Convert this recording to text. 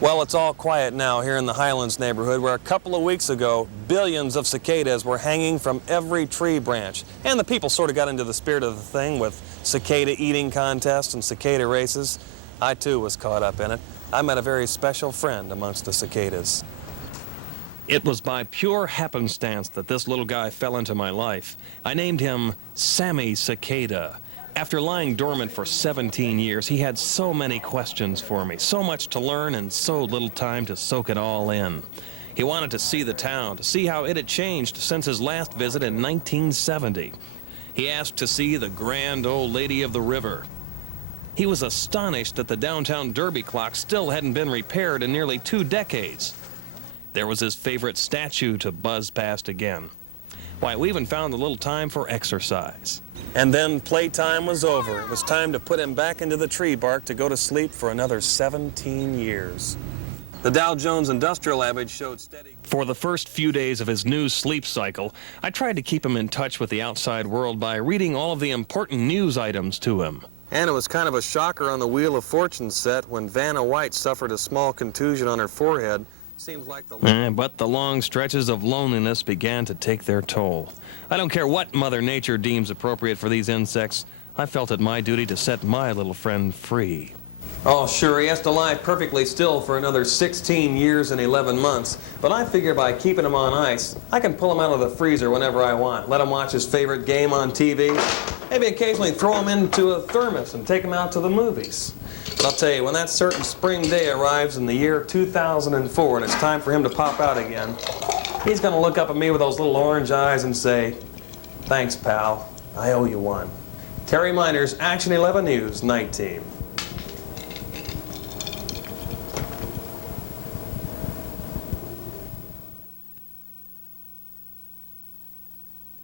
Well, it's all quiet now here in the Highlands neighborhood, where a couple of weeks ago, billions of cicadas were hanging from every tree branch. And the people sort of got into the spirit of the thing with cicada eating contests and cicada races. I, too, was caught up in it. I met a very special friend amongst the cicadas. It was by pure happenstance that this little guy fell into my life. I named him Sammy Cicada. After lying dormant for 17 years, he had so many questions for me, so much to learn and so little time to soak it all in. He wanted to see the town, to see how it had changed since his last visit in 1970. He asked to see the grand old lady of the river. He was astonished that the downtown Derby clock still hadn't been repaired in nearly 2 decades. There was his favorite statue to buzz past again. Why, we even found a little time for exercise. And then playtime was over. It was time to put him back into the tree bark to go to sleep for another 17 years. The Dow Jones Industrial Average showed steady. For the first few days of his new sleep cycle, I tried to keep him in touch with the outside world by reading all of the important news items to him. And it was kind of a shocker on the Wheel of Fortune set when Vanna White suffered a small contusion on her forehead. Seems like but the long stretches of loneliness began to take their toll. I don't care what Mother Nature deems appropriate for these insects. I felt it my duty to set my little friend free. Oh, sure, he has to lie perfectly still for another 16 years and 11 months. But I figure by keeping him on ice, I can pull him out of the freezer whenever I want. Let him watch his favorite game on TV. Maybe occasionally throw him into a thermos and take him out to the movies. But I'll tell you, when that certain spring day arrives in the year 2004 and it's time for him to pop out again, he's going to look up at me with those little orange eyes and say, "Thanks, pal. I owe you one." Terry Miner's Action 11 News Night Team.